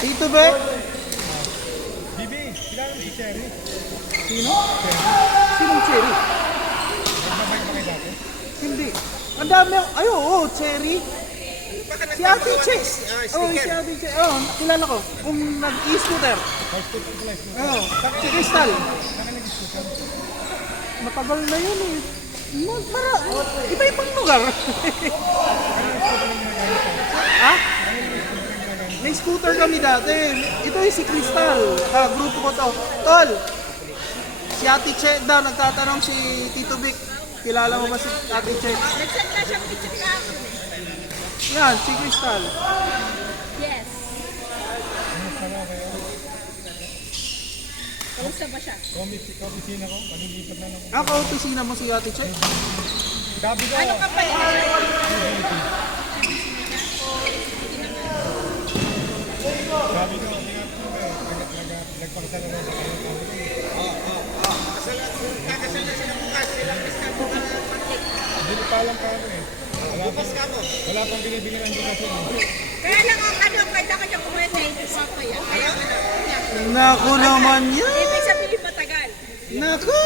Tito Bek? Bibi, kilala mo si Cherry? Sino? Sinong Cherry? Nagbabay ba kayo dati? Hindi. Ang dami ang... Ay, oo, Cherry. Si Ate Che. Oo, si Ate Che. Oo, kilala ko. Kung nag-e-scooter. High school pa pala, school. Oo, si Crystal. Saan nag-scooter? Matagal na yun eh. Iba-ibang lugar. Ha? May scooter kami dati. Ito yung si Crystal. Grupo ko to. Tol! Si Ate Che daw, nagtatanong si Tito Vic. Kilala mo ba si Ate Che? Nag-send na siyang picture kahapon eh. Yan, si Crystal. Yes. Kamusta ba siya? Opisina ko, malilipat na lang. Ako, opisina mo si Ate Che. Gabi ko, Ano ka pa yun? sabi ko, nagpakasala na sa kayo. Kakasal na sila bukas, sila Crystal bukas na pancake. Hindi pa alam paano eh. Bukas ka mo. Wala pang binibigyan ng donasyon eh. Kaya lang ang ano, pwede ka niyang kumwete, hindi pa pa yan. Kaya Naku naman yan. ibig sabihin matagal. Naku!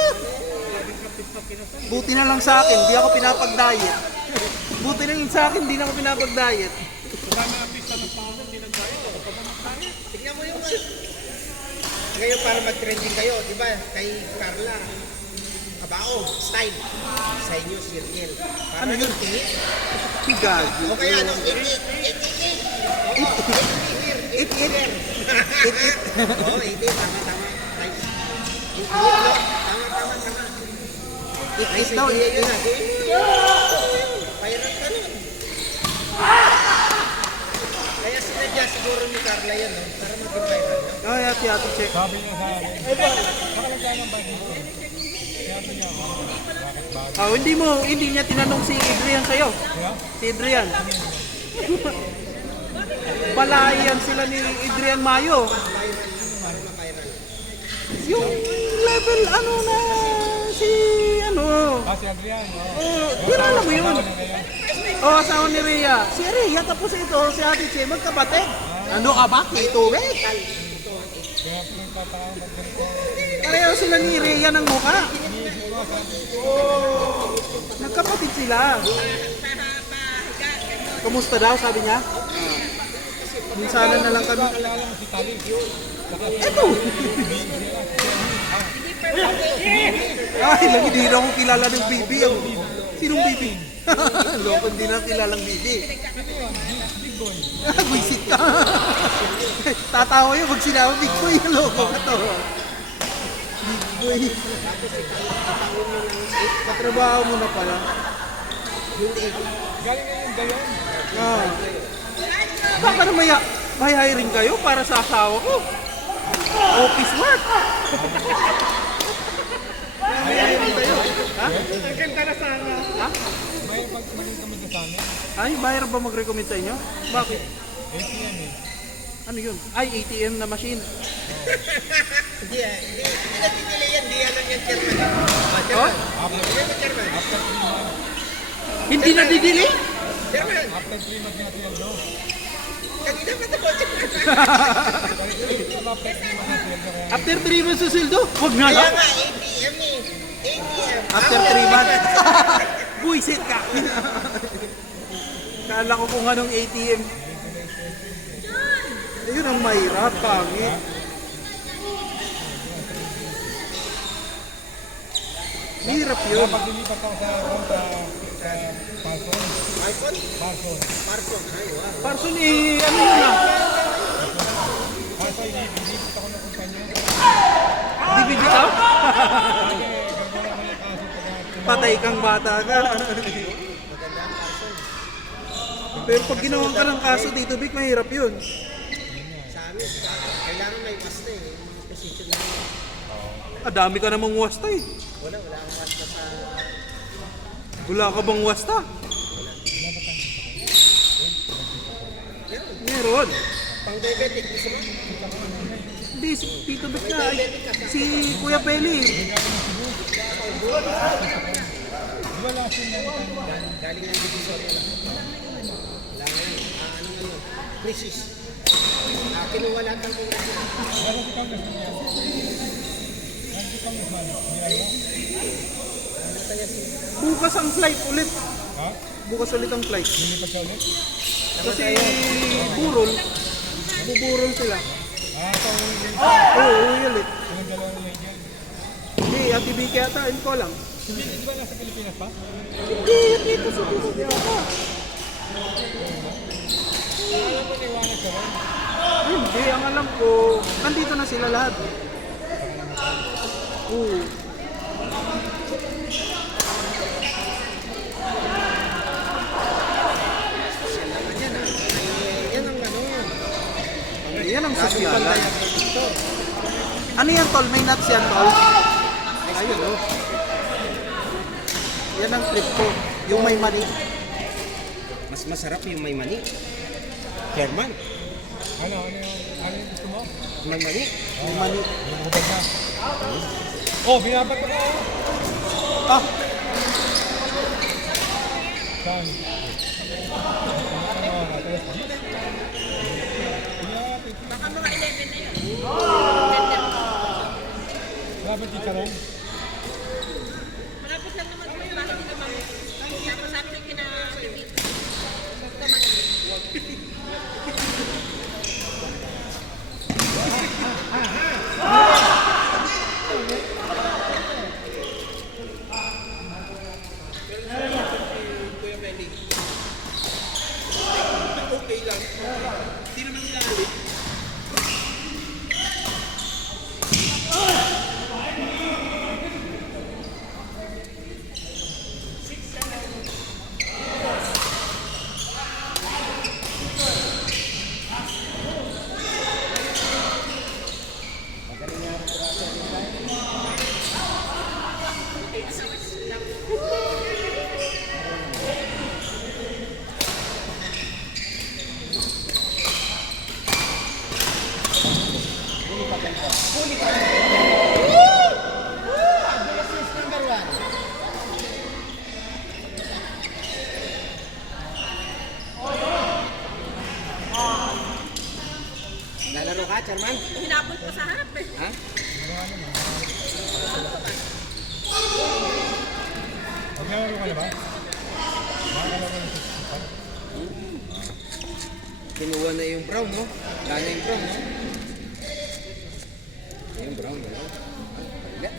Buti na lang sa akin, di ako pinapag-diet. Buti na lang sa akin, di na ako pinapag-diet. Tignan mo yung ngayon para mag-trending kayo, di ba? Kay Carla. Abao, style. Sa inyo, circle. Para Ano yun? Higag. O kaya ano, it. It. Oo, it. Tama. Nice. It, no? Tama. It daw. Yun na. Viral ka nun. Kaya sinadya siguro ni Carla yun, no? Para maging viral, no? Ay, Ate Che. Sabi niya sa akin, baka nagkaya ng bike dito. Kaya niya ako, bakit ba? Hindi niya tinanong si Adrian sa'yo. Si Adrian. Balayan sila ni Adrian Mayo. Yung level na si Si Adrian, kilala mo yun. Asawa ni Rhea. Si Rhea tapos ito, si Ate Che, magkapatid. Ano ka ba? Tito Bek? kaya pinagtataka magganito. Pareho sila ni Rhea ng mukha. Nagkapatid sila. Kumusta daw, sabi niya? Minsanan na lang kami. Kilala mo si Tali. Eto! Ay, lagi di na ako kilala ng Bibi. Sinong Bibi? Loko, hindi na kilalang Bibi. Buisit ka. Tatawa yun pag sinabi, Big Boy, loko ka to. Big Boy. Katrabaho mo na pala. Galing na yung gayon. Ah. Baka na may hiring kayo para sa asawa ko. Office work. May hiring kayo. Ha? Ang ganda na sana. Ha? May pagkumanin kami sa sana. Ay, bayar ba mag-recommend sa inyo? Bakit? ATM eh. Ano yun? Ay, ATM na machine. Hindi na dinili yan, di yan lang yan, chairman. Chairman. Hindi yan, chairman. Hindi na didili? Chairman. After 3 months na sweldo. Kanina pa ito po, chairman. After 3 months sa sildo? Huwag na Kaya lang. nga, ATM eh. ATM. After 3 months. Buisit ka. Kala ko kung anong ATM. Yun ang mahirap, pangit. Mahirap yun. Pag lilipat ako sa Parson. iPhone? Parson. Parson. Ay, wow. Parson ano yun ah? Parson, lilipat ako ng kumpanya. DVD ka? Kasi gagawa ko ng kaso pag Patay kang bata ka. Maganda ang Parson. Pero pag ginawa ka ng kaso dito, Vic, mahirap yun. Sa amin, kailangan may wasta eh. Yung mga position na yun. Ah, dami ka namang wasta eh. Wala akong wasta sa... Wala ka bang wasta? Meron. Pang diabetic, gusto mo? Hindi, si Tito Vic na. Si Kuya Peli. wala siya na Galing ng divisoria lang. Wala nga yun. Ano? Crisis. Kinuha lahat ng mga Ano si Congressman niya? Ano si Congressman? Bukas ang flight ulit. Ha? Bukas ulit ang flight. Lilipat siya ulit? Kasi burol. Buburol sila. So Oo, uwi ulit. yung dalawang angel. Hindi, Ate Vicky ata, hindi ko lang. Di ba nasa Pilipinas pa? Hindi, dito sa Tito Vic ata. Alam mo, niwanag ka rin. Hindi, ang alam ko, nandito na sila lahat. Oo. yan ang ano. Yan ang sosyalan. Ano yan, Tol? May nuts yan, Tol? Ayun, oh. Yan ang trip ko. Yung may mani. Mas masarap yung may mani. German. Ano yung gusto mo? May mani. May mani. Yung ubad na. Oh, binabat ako. Ah, Saan? Baka mga 11 na yun. Dapat ikarong. Malapit lang naman po yung bahay nila, ma'am. Tapos sabi ko kina Bibi. okay lang. Hindi naman galit. Lalaro ka, Charman? Hinabol ko sa harap eh. Ha? Maglalaro ka na ba? Makakalaro na siya. Kinuha na yung brown, no? Wala na yung brown, no? Yung brown, no? Wala.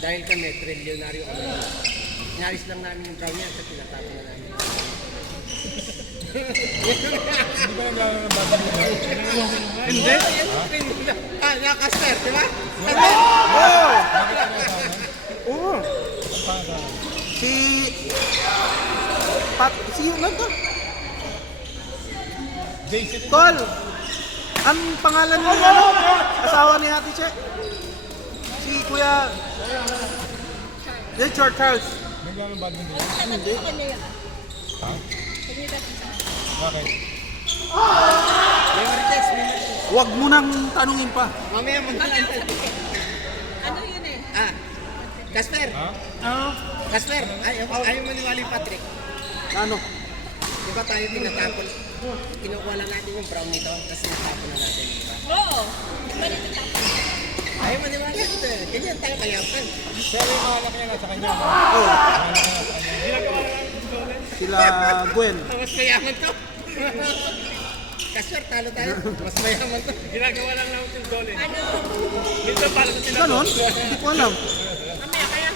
Dahil kami, trilyonaryo kami. Inalis lang namin yung brown niya at tinatapon na namin. Hindi ba yung laro ng bago mo? Hindi. Nakaster, di ba? Oo. Si... Si yung to? Jason. Tol! Ang pangalan ni ano? Asawa ni Ate Che? Si Kuya... Richard Charles. Naglaro ng badminton. Hindi. Ha? Bakit? Memory test, memory test. Huwag mo nang tanungin pa. Mamaya magkalaan. Ano yun eh? Casper, Ha? Ano? Casper, ayaw maniwala yung Patrick. Ano? Di ba tayo tinatapon? Kinukuha lang natin yung brown nito, tapos tinatapon na natin. Di ba? Oo. Iba nito tapos. Ayaw maniwala ito. Ganyan tayo kayapan. Pero yung anak niya nasa kanya. Oh, Anak niya nasa kanya. sila Gwen. Tapos kayaman to. Kasper, talo tayo. Mas mayaman to. Ginagawa lang namin yung Dolin. Ano? Minsan para sa sila. Ganon? Hindi ko alam. Mamaya kaya.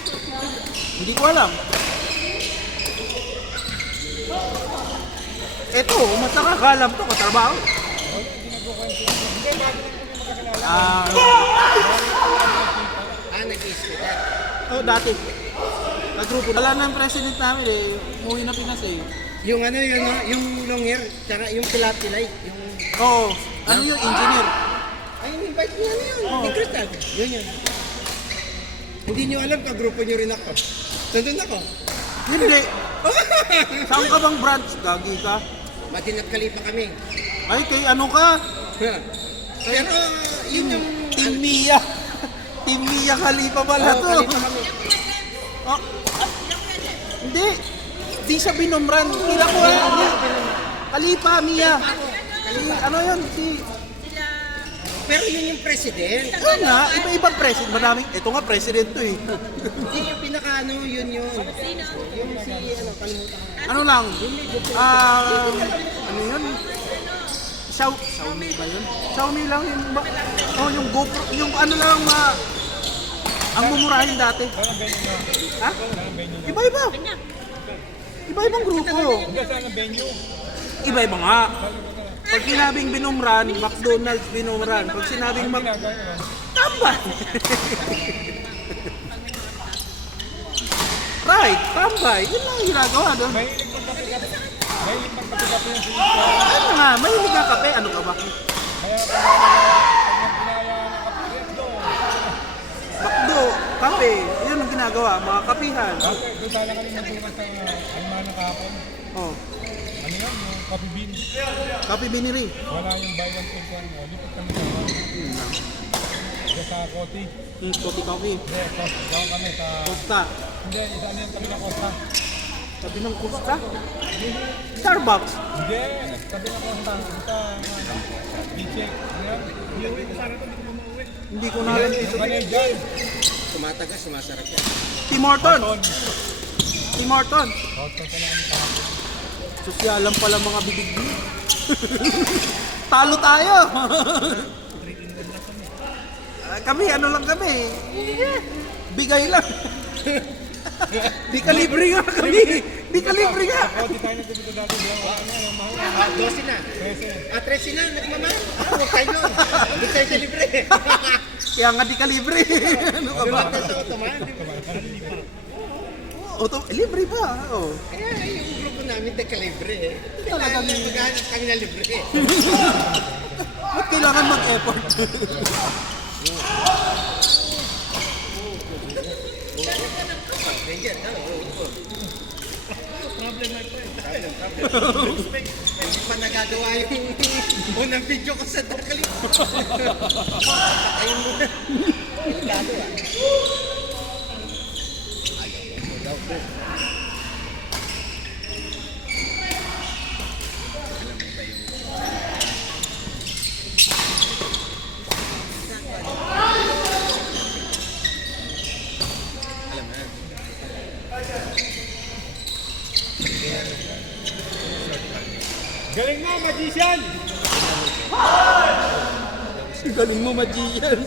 Hindi ko alam. Eto, mas nakakalam to, katrabaho. Ah, Nag-i-hospital. oh, dati. Nagrupo. Wala na yung president namin eh. Umuwi na Pinas eh. Yung ano, yung long hair, tsaka yung pilapilay, yung... Oo. Ano yung engineer? Ay, invite niya na yun. Oo. Yung Crystal. Yun. Hindi niyo alam, kagrupo niyo rin ako. Nandun ako. Hindi. Saan ka bang branch? Gagi ka? Matinat Kalipa kami. Ay, kay ano ka? Pero, yun yung... Team Mia. Team Mia Khalifa pala Oo, to. Kalipa kami. Oh. Hindi. Di siya binomran. Kila ko hindi. Khalifa, Mia. Si, ano yun? Si... Pero yun yung president. Yun nga, iba-ibang president. Maraming, ito nga president to eh. Yun yung pinaka-ano, yun. Yung si, ano, kalimutan. Ano lang? Ano yun? Xiaomi ba yun? Xiaomi lang yung, oh, yung GoPro, yung ano lang, ang mumurahin dati. Ha? Iba-iba. Iba-ibang grupo. Hindi saan ang venue. Iba-iba nga. Pag sinabing binumran, McDonald's binumran. Pag sinabing tambay. Right, tambay. Yun lang yung ginagawa doon. Mahilig magkape yung sila. Ano nga, mahilig ka kape. Ano ka ba? Kaya pag ginaya ng kape, let's go. Bakdo, kape. Yun ang ginagawa, mga kapihan. Dati, doon sana kami natukan sa Almana kahapon. Oh, Ano yan, yung coffee bean. kape biniri. Wala yung buy one take one. Lipat kami sa doon sa Koti. Coffee coffee. Hindi, doon kami sa... Costa. Hindi, isa ano yung tabi ng Costa. Sabi ng Costa? Starbucks. Hindi, tabi ng Costa. Sa Bichek. Ngayon, iuwi ko sana ito, hindi ko mamauwi. Hindi ko na rin ito. Manager. Tumatagas, sumasarap yan. Tim Horton. Ton. Tim Horton. Ton ka lang kami kahapon. Sosyalan pala mga bibig niyo. Talo tayo. Kami, ano lang kami. Bigay lang. Di ka libre nga kami. Di ka libre nga. Koti tayo nagpipito dati. Wala na, yung mahal. 12 na. 13 na, nagmamahal. Huwag tayo nun. Hindi tayo sa libre. Kaya nga di ka libre. Ano ka ba? Sa automahan, di ba? Libre ba? Oh. Kaya yung grupo namin, nagka-libre. Talagang- Kailangan maghanap kami na libre. Ba't kailangan mag-effort? Ranger, Problem na ito eh. hindi pa nagagawa yung unang video ko sa Dakali. Patayin mo na. Delikado ah. Galing mo, magician! Galing mo, magician.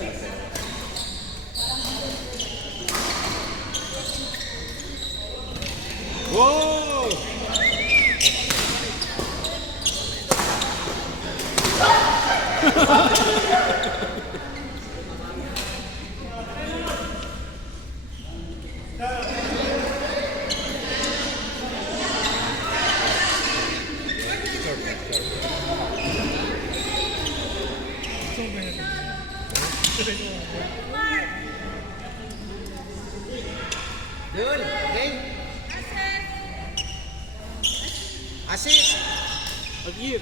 Wow! Dul, game. Assist. Pag-iip.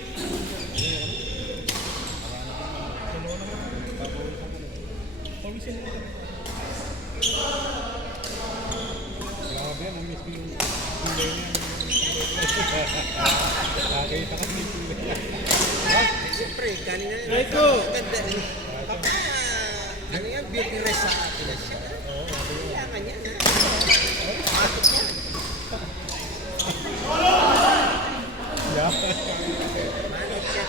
Grabe yan, ang miss ko yung kulay niya. Nakakita kami yung kulay niya. Siyempre, kanina. Rico. Ganda. Baka, ano yan, beauty rest sa atin. Kailangan yan. Pasok yan. Yeah. Manit siya.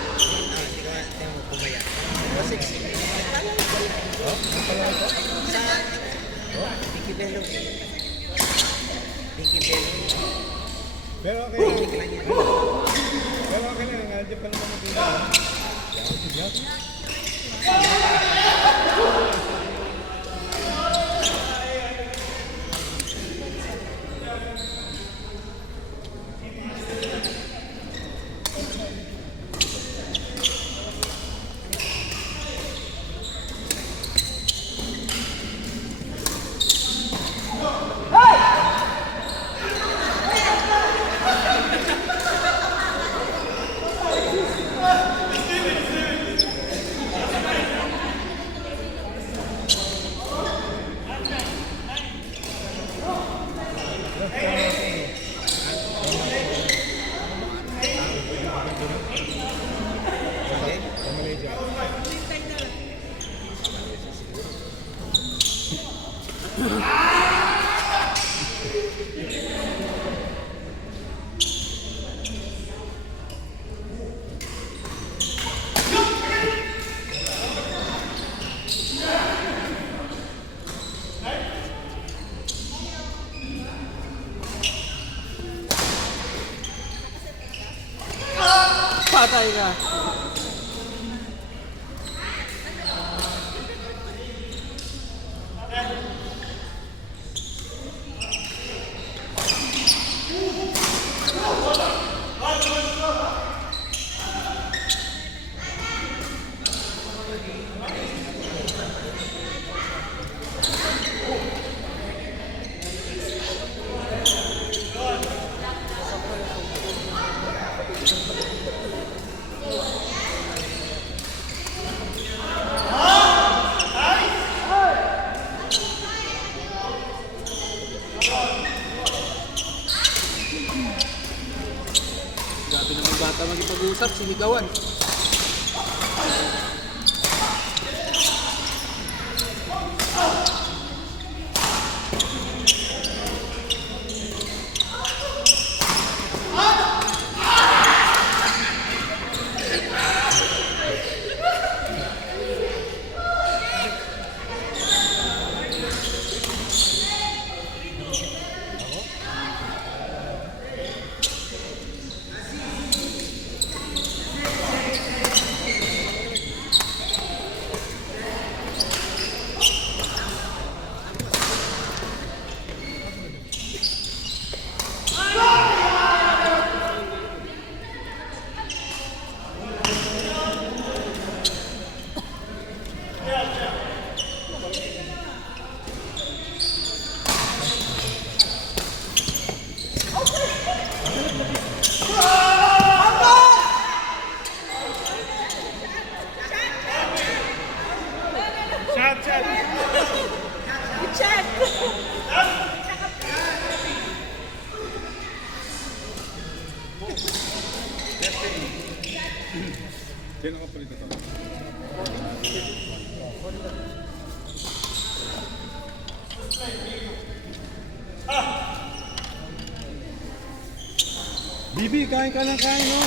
Pero okay lang. Pero okay lang, nandiyan pa naman ang pila. Sa Malaysia. Patay ka. Grabe naman bata magipag-usap, sinigawan. Sino ka pala ito? Bibi, kain ka ng kain, no?